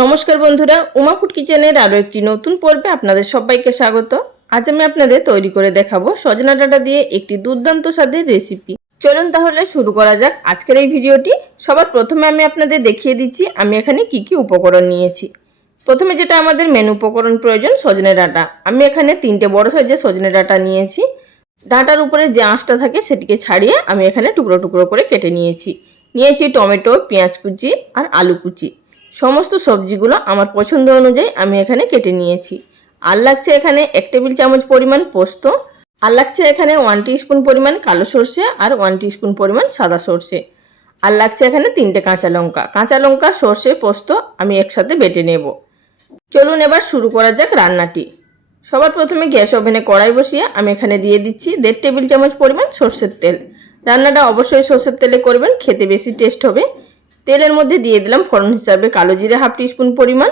নমস্কার বন্ধুরা, উমা ফুড কিচেনের আরও একটি নতুন পর্বে আপনাদের সবাইকে স্বাগত। আজ আমি আপনাদের তৈরি করে দেখাবো সজনা ডাটা দিয়ে একটি দুর্দান্ত স্বাদের রেসিপি। চলুন তাহলে শুরু করা যাক আজকের এই ভিডিওটি। সবার প্রথমে আমি আপনাদের দেখিয়ে দিচ্ছি, আমি এখানে কি কি উপকরণ নিয়েছি। প্রথমে যেটা আমাদের মেন উপকরণ প্রয়োজন, সজনে ডাটা। আমি এখানে তিনটে বড় সাইজের সজনে ডাটা নিয়েছি। ডাঁটার উপরে যে আঁশটা থাকে সেটিকে ছাড়িয়ে আমি এখানে টুকরো টুকরো করে কেটে নিয়েছি। নিয়েছি টমেটো, পেঁয়াজ কুচি আর আলু কুচি। সমস্ত সবজিগুলো আমার পছন্দ অনুযায়ী আমি এখানে কেটে নিয়েছি। আর লাগছে এখানে এক টেবিল চামচ পরিমাণ পোস্ত। আর লাগছে এখানে ওয়ান স্পুন পরিমাণ কালো সর্ষে আর ওয়ান স্পুন পরিমাণ সাদা সর্ষে। আর লাগছে এখানে তিনটে কাঁচা লঙ্কা। কাঁচা লঙ্কা, সর্ষে, পোস্ত আমি একসাথে বেটে নেব। চলুন এবার শুরু করা যাক রান্নাটি। সবার প্রথমে গ্যাস ওভেনে কড়াই বসিয়ে আমি এখানে দিয়ে দিচ্ছি দেড় টেবিল চামচ পরিমাণ সর্ষের তেল। রান্নাটা অবশ্যই সর্ষের তেলে করবেন, খেতে বেশি টেস্ট হবে। তেলের মধ্যে দিয়ে দিলাম ফোড়ন হিসাবে কালো জিরে হাফ স্পুন পরিমাণ।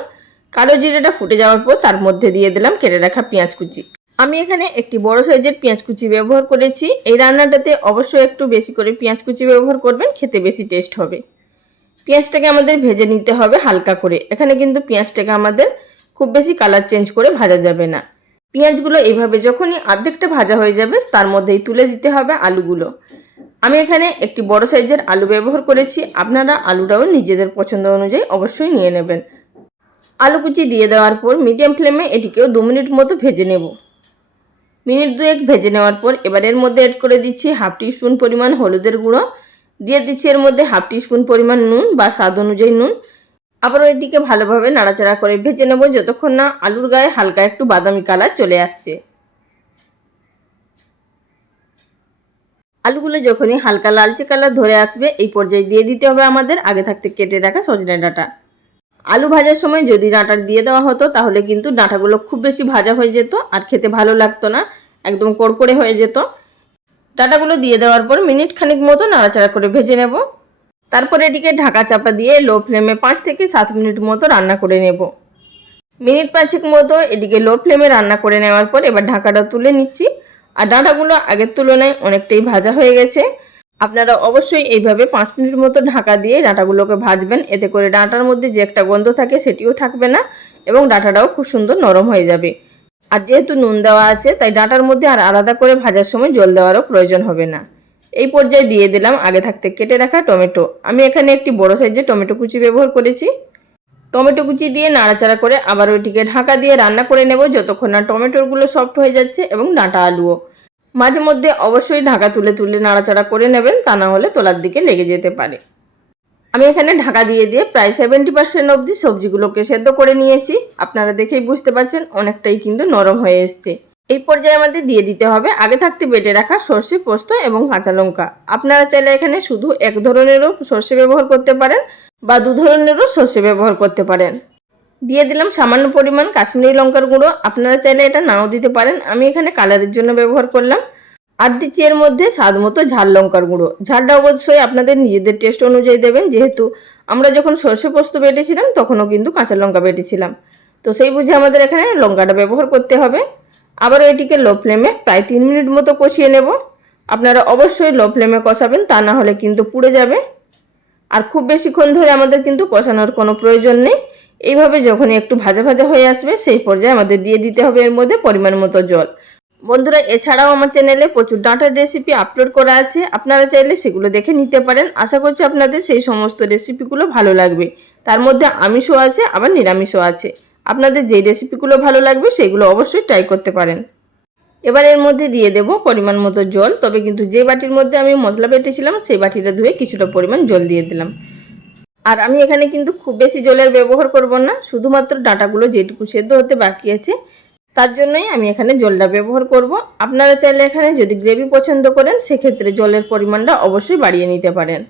কালো জিরেটা ফুটে যাওয়ার পর তার মধ্যে দিয়ে দিলাম কেটে রাখা পেঁয়াজ কুচি। আমি এখানে একটি বড় সাইজের পেঁয়াজ কুচি ব্যবহার করেছি। এই রান্নাটাতে অবশ্যই একটু বেশি করে পেঁয়াজ কুচি ব্যবহার করবেন, খেতে বেশি টেস্ট হবে। পেঁয়াজটাকে আমাদের ভেজে নিতে হবে হালকা করে। এখানে কিন্তু পেঁয়াজটাকে আমাদের খুব বেশি কালার চেঞ্জ করে ভাজা যাবে না। পেঁয়াজগুলো এইভাবে যখনই অর্ধেকটা ভাজা হয়ে যাবে, তার মধ্যেই তুলে দিতে হবে আলুগুলো। আমি এখানে একটি বড় সাইজের আলু ব্যবহার করেছি। আপনারা আলুটাও নিজেদের পছন্দ অনুযায়ী অবশ্যই নিয়ে নেবেন। আলু কুচি দিয়ে দেওয়ার পর মিডিয়াম ফ্লেমে এটিকেও দু মিনিট মতো ভেজে নেব। মিনিট দুয়েক ভেজে নেওয়ার পর এবার এর মধ্যে অ্যাড করে দিচ্ছি হাফ টি স্পুন পরিমাণ হলুদের গুঁড়ো। দিয়ে দিচ্ছি এর মধ্যে হাফ টি স্পুন পরিমাণ নুন বা স্বাদ অনুযায়ী নুন। আবারও এটিকে ভালোভাবে নাড়াচাড়া করে ভেজে নেব যতক্ষণ না আলুর গায়ে হালকা একটু বাদামি কালার চলে আসছে। আলুগুলো যখনই হালকা লালচে কালার ধরে আসবে, এই পর্যায়ে দিয়ে দিতে হবে আমাদের আগে থাকতে কেটে রাখা সজনে ডাঁটা। আলু ভাজার সময় যদি ডাঁটা দিয়ে দেওয়া হতো, তাহলে কিন্তু ডাঁটাগুলো খুব বেশি ভাজা হয়ে যেত আর খেতে ভালো লাগতো না, একদম কড়কড়ে হয়ে যেত। ডাঁটাগুলো দিয়ে দেওয়ার পর মিনিট খানিক মতো নাড়াচাড়া করে ভেজে নেব। তারপর এটিকে ঢাকা চাপা দিয়ে লো ফ্লেমে পাঁচ থেকে সাত মিনিট মতো রান্না করে নেব। মিনিট পাঁচেক মতো এটিকে লো ফ্লেমে রান্না করে নেওয়ার পর এবার ঢাকাটা তুলে নিচ্ছি। আর ডাঁটাগুলো আগের তুলনায় অনেকটাই ভাজা হয়ে গেছে। আপনারা অবশ্যই এইভাবে পাঁচ মিনিট মতো ঢাকা দিয়ে ডাঁটাগুলোকে ভাজবেন। এতে করে ডাঁটার মধ্যে যে একটা গন্ধ থাকে সেটিও থাকবে না এবং ডাঁটাটাও খুব সুন্দর নরম হয়ে যাবে। আর যেহেতু নুন দেওয়া আছে, তাই ডাঁটার মধ্যে আর আলাদা করে ভাজার সময় জল দেওয়ারও প্রয়োজন হবে না। এই পর্যায়ে দিয়ে দিলাম আগে থাকতে কেটে রাখা টমেটো। আমি এখানে একটি বড় সাইজের টমেটো কুচি ব্যবহার করেছি। টমেটো কুচি দিয়ে নাড়াচাড়া করে আবার ওইটিকে ঢাকা দিয়ে রান্না করে নেব যতক্ষণ না টমেটোগুলো সফট হয়ে যাচ্ছে এবং ডাঁটা আলুও। মাঝে মধ্যে অবশ্যই ঢাকা তুলে তুলে নাড়াচাড়া করে নেবেন, তা না হলে তোলার দিকে লেগে যেতে পারে। আমি এখানে ঢাকা দিয়ে দিয়ে প্রায় সেভেন্টি পার্সেন্ট অবধি সবজিগুলোকে সেদ্ধ করে নিয়েছি। আপনারা দেখেই বুঝতে পারছেন অনেকটাই কিন্তু নরম হয়ে এসছে। এই পর্যায়ে আমাদের দিয়ে দিতে হবে আগে থাকতে বেটে রাখা সর্ষে পোস্ত এবং কাঁচা লঙ্কা। আপনারা চাইলে এখানে শুধু এক ধরনেরও সর্ষে ব্যবহার করতে পারেন। বা দু ধরনেরও সর্ষে ব্যবহার করতে পারেন। দিয়ে দিলাম সামান্য পরিমাণ কাশ্মীরি লঙ্কার গুঁড়ো। আপনারা চাইলে এটা নাও দিতে পারেন। আমি এখানে কালারের জন্য ব্যবহার করলাম। আর দিচ্ছি এর মধ্যে স্বাদ মতো ঝাল লঙ্কার গুঁড়ো। ঝালটা অবশ্যই আপনাদের নিজেদের টেস্ট অনুযায়ী দেবেন। যেহেতু আমরা যখন সর্ষে পোস্ত বেটেছিলাম, তখনও কিন্তু কাঁচা লঙ্কা বেটেছিলাম। তো সেই বুঝে আমাদের এখানে লঙ্কাটা ব্যবহার করতে হবে। আবারও এটিকে লো ফ্লেমে প্রায় তিন মিনিট মতো কষিয়ে নেব। আপনারা অবশ্যই লো ফ্লেমে কষাবেন, তা না হলে কিন্তু পুড়ে যাবে। আর খুব বেশিক্ষণ ধরে আমাদের কিন্তু কষানোর কোনো প্রয়োজন নেই। এইভাবে যখনই একটু ভাজা ভাজা হয়ে আসবে, সেই পর্যায়ে আমাদের দিয়ে দিতে হবে এর মধ্যে পরিমাণ মতো জল। বন্ধুরা, এছাড়াও আমার চ্যানেলে প্রচুর ডাঁটার রেসিপি আপলোড করা আছে। আপনারা চাইলে সেগুলো দেখে নিতে পারেন। আশা করছি আপনাদের সেই সমস্ত রেসিপিগুলো ভালো লাগবে। তার মধ্যে আমিষও আছে, আবার নিরামিষও আছে। আপনাদের যেই রেসিপিগুলো ভালো লাগবে, সেগুলো অবশ্যই ট্রাই করতে পারেন। এবার এর মধ্যে দিয়ে দেব পরিমাণ মতো জল, তবে কিন্তু যে বাটির মধ্যে আমি মশলা বেটেছিলাম, সেই বাটিটা ধুয়ে কিছুটা পরিমাণ জল দিয়ে দিলাম। আর আমি এখানে কিন্তু খুব বেশি জলের ব্যবহার করব না, শুধুমাত্র ডাঁটাগুলো যেটুকু সেদ্ধ হতে বাকি আছে, তার জন্যই আমি এখানে জলটা ব্যবহার করব। আপনারা চাইলে এখানে যদি গ্রেভি পছন্দ করেন, সেক্ষেত্রে জলের পরিমাণটা অবশ্যই বাড়িয়ে নিতে পারেন।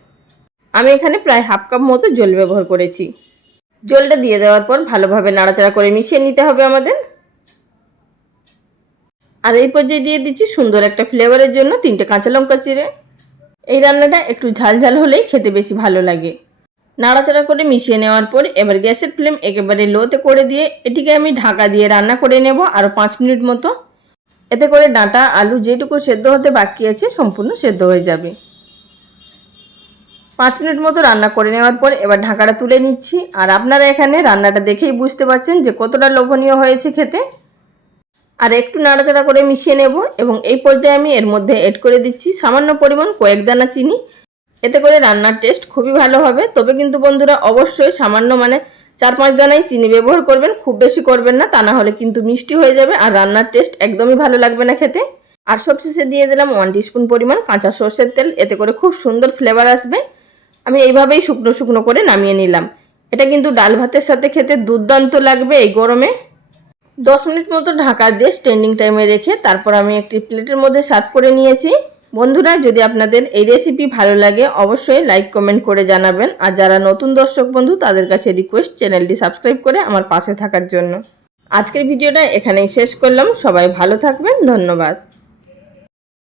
আমি এখানে প্রায় হাফ কাপ মতো জল ব্যবহার করেছি। জলটা দিয়ে দেওয়ার পর ভালোভাবে নাড়াচাড়া করে মিশিয়ে নিতে হবে আমাদের। আর এই পর্যায়ে দিয়ে দিচ্ছি সুন্দর একটা ফ্লেভারের জন্য তিনটে কাঁচা লঙ্কা চিড়ে। এই রান্নাটা একটু ঝাল ঝাল হলেই খেতে বেশি ভালো লাগে। নাড়াচাড়া করে মিশিয়ে নেওয়ার পর এবার গ্যাসের ফ্লেম একেবারে লোতে করে দিয়ে এটিকে আমি ঢাকা দিয়ে রান্না করে নেব আরও পাঁচ মিনিট মতো। এতে করে ডাঁটা, আলু যেটুকু সেদ্ধ হতে বাকি আছে সম্পূর্ণ সেদ্ধ হয়ে যাবে। পাঁচ মিনিট মতো রান্না করে নেওয়ার পর এবার ঢাকাটা তুলে নিচ্ছি। আর আপনারা এখানে রান্নাটা দেখেই বুঝতে পারছেন যে কতটা লোভনীয় হয়েছে খেতে। আর একটু নাড়াচাড়া করে মিশিয়ে নেব এবং এই পর্যায়ে আমি এর মধ্যে এড করে দিচ্ছি সামান্য পরিমাণ কয়েক দানা চিনি। এতে করে রান্নার টেস্ট খুবই ভালো হবে। তবে কিন্তু বন্ধুরা, অবশ্যই সামান্য মানে চার পাঁচ দানাই চিনি ব্যবহার করবেন, খুব বেশি করবেন না, তা না হলে কিন্তু মিষ্টি হয়ে যাবে আর রান্নার টেস্ট একদমই ভালো লাগবে না খেতে। আর সবশেষে দিয়ে দিলাম ওয়ান টিস্পুন পরিমাণ কাঁচা সর্ষের তেল, এতে করে খুব সুন্দর ফ্লেভার আসবে। আমি এইভাবেই শুকনো শুকনো করে নামিয়ে নিলাম। এটা কিন্তু ডাল ভাতের সাথে খেতে দুর্দান্ত লাগবে এই গরমে। দশ মিনিট মতো ঢাকা দিয়ে স্ট্যান্ডিং টাইমে রেখে তারপর আমি একটি প্লেটের মধ্যে সার্ভ করে নিয়েছি। বন্ধুরা, যদি আপনাদের এই রেসিপি ভালো লাগে, অবশ্যই লাইক কমেন্ট করে জানাবেন। আর যারা নতুন দর্শক বন্ধু, তাদের কাছে রিকোয়েস্ট চ্যানেলটি সাবস্ক্রাইব করে আমার পাশে থাকার জন্য। আজকের ভিডিওটা এখানেই শেষ করলাম। সবাই ভালো থাকবেন। ধন্যবাদ।